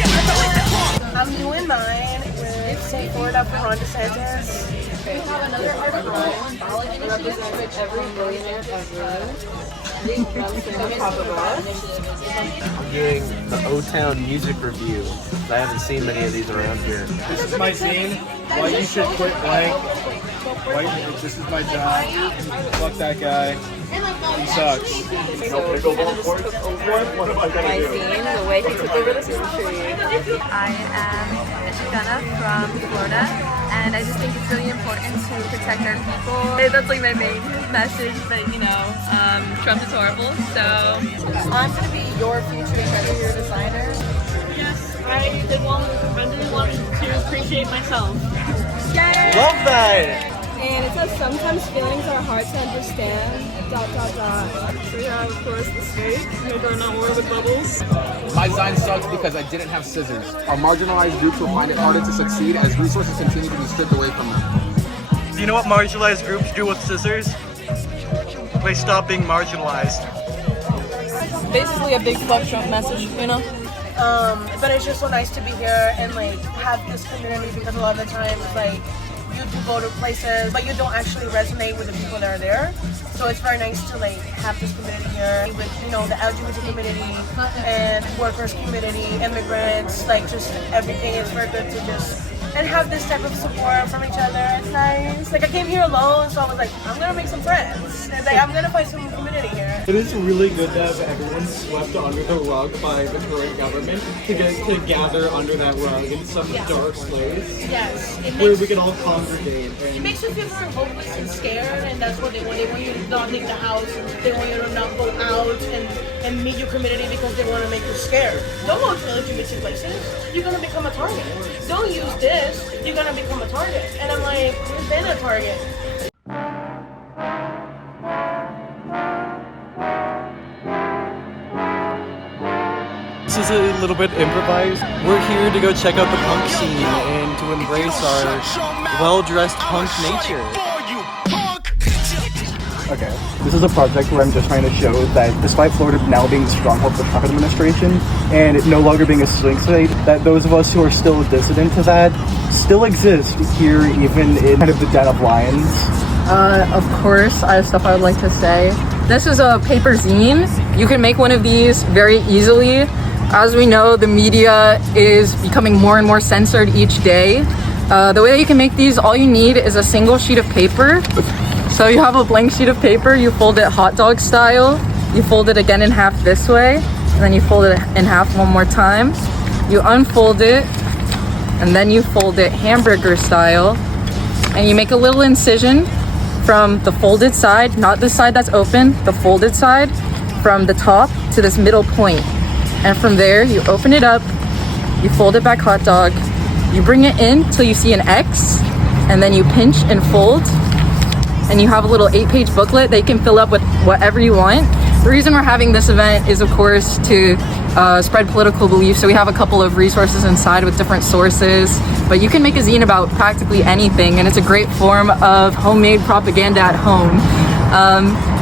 I'm doing mine with St. Florida for Ron DeSantis. We have another article representing every billionaire ever. I'm doing the O-Town music review. I haven't seen many of these around here. This is my zine. Why you should quit blank. This is my job. Fuck that guy. He sucks. So, my zine, the way he took over the country. I am Mexicana from Florida, and I just think it's really important to protect our people. That's like my main message, but you know, Trump is horrible, so. I'm going to be your future interior designer. Yes, I really want to appreciate myself. Yay! Love that! And it says sometimes feelings are hard to understand. ... So yeah, of course, the snake. We're going on war with bubbles. My Zine sucks because I didn't have scissors. Our marginalized groups will find it harder to succeed as resources continue to be stripped away from them. Do you know what marginalized groups do with scissors? They stop being marginalized. Basically a big fuck Trump message, you know? But it's just so nice to be here and like have this community, because a lot of the times like you do go to places but you don't actually resonate with the people that are there. So it's very nice to like have this community here with, you know, the LGBT community and workers community, immigrants, like just everything. It's very good to just and have this type of support from each other. It's nice. Like I came here alone, so I was like, I'm gonna make some friends. And like I'm gonna find some community here. It is really good to have everyone swept under the rug by the current government to gather under that rug in some dark place Yes. where we can all congregate. It makes you feel very hopeless and scared, and that's what they want. They want you to not leave the house. They want you to not go out and meet your community because they want to make you scared. Don't go to LGBT places. You're gonna become a target. Don't use this. You're gonna become a target. And I'm like, you've been a target. This is a little bit improvised. We're here to go check out the punk scene and to embrace our well-dressed punk nature. Okay, this is a project where I'm just trying to show that despite Florida now being the stronghold of the Trump administration and it no longer being a swing state, that those of us who are still dissident to that still exist here, even in kind of the den of lions. Of course, I have stuff I would like to say. This is a paper zine. You can make one of these very easily. As we know, the media is becoming more and more censored each day. The way that you can make these, all you need is a single sheet of paper. So you have a blank sheet of paper, you fold it hot dog style, you fold it again in half this way, and then you fold it in half one more time. You unfold it, and then you fold it hamburger style, and you make a little incision from the folded side, not the side that's open, the folded side, from the top to this middle point. And from there, you open it up, you fold it back hot dog, you bring it in till you see an X, and then you pinch and fold, and you have a little 8-page booklet that you can fill up with whatever you want. The reason we're having this event is, of course, to spread political beliefs. So we have a couple of resources inside with different sources, but you can make a zine about practically anything, and it's a great form of homemade propaganda at home.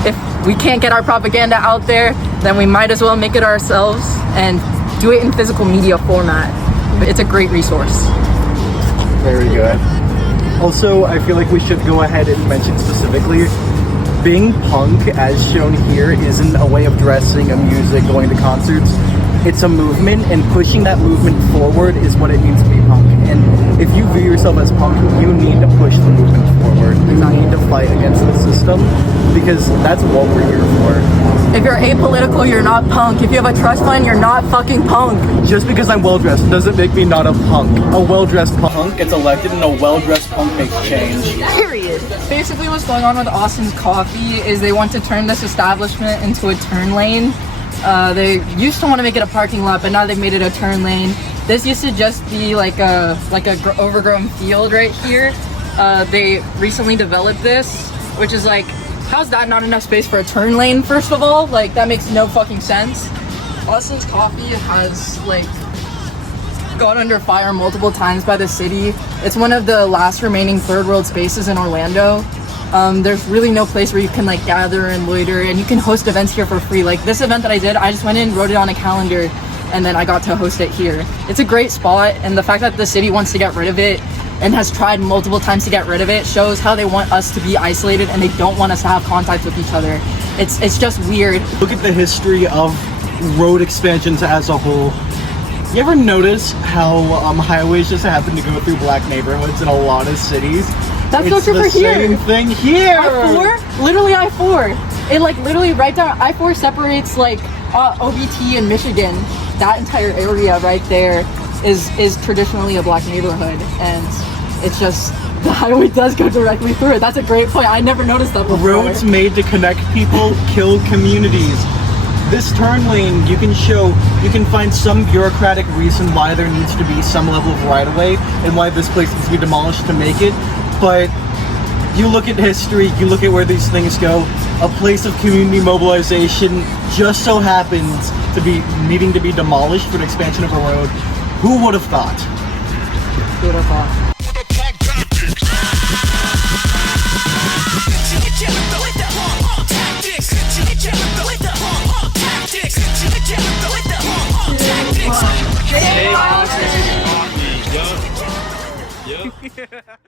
If we can't get our propaganda out there, then we might as well make it ourselves and do it in physical media format. It's a great resource. Very good. Also, I feel like we should go ahead and mention specifically, being punk, as shown here, isn't a way of dressing, a music, going to concerts. It's a movement, and pushing that movement forward is what it means to be punk. And if you view yourself as punk, you need to push the movement forward. You need to fight against the system, because that's what we're here for. If you're apolitical, you're not punk. If you have a trust fund, you're not fucking punk. Just because I'm well-dressed doesn't make me not a punk. A well-dressed punk gets elected, and a well-dressed punk makes change. Period. Basically what's going on with Austin's Coffee is they want to turn this establishment into a turn lane. They used to want to make it a parking lot, but now they've made it a turn lane. This used to just be like a overgrown field right here. They recently developed this, which is like, how's that not enough space for a turn lane, first of all? Like, that makes no fucking sense. Austin's Coffee has like gone under fire multiple times by the city. It's one of the last remaining third world spaces in Orlando. There's really no place where you can like gather and loiter, and you can host events here for free. Like this event that I did, I just went in, wrote it on a calendar, and then I got to host it here. It's a great spot, and the fact that the city wants to get rid of it and has tried multiple times to get rid of it shows how they want us to be isolated and they don't want us to have contact with each other. It's just weird. Look at the history of road expansions as a whole. You ever notice how highways just happen to go through black neighborhoods in a lot of cities? That's so It's true the for here. same thing here. I-4? Literally I-4. It like literally right down, I-4 separates like OBT and Michigan. That entire area right there is traditionally a black neighborhood, and it's just, the highway does go directly through it. That's a great point. I never noticed that before. Roads made to connect people kill communities. This turn lane, you can find some bureaucratic reason why there needs to be some level of right-of-way and why this place needs to be demolished to make it, but you look at history, you look at where these things go, a place of community mobilization just so happens to be needing to be demolished for the expansion of a road. Who would have thought? Who would have thought? Yup.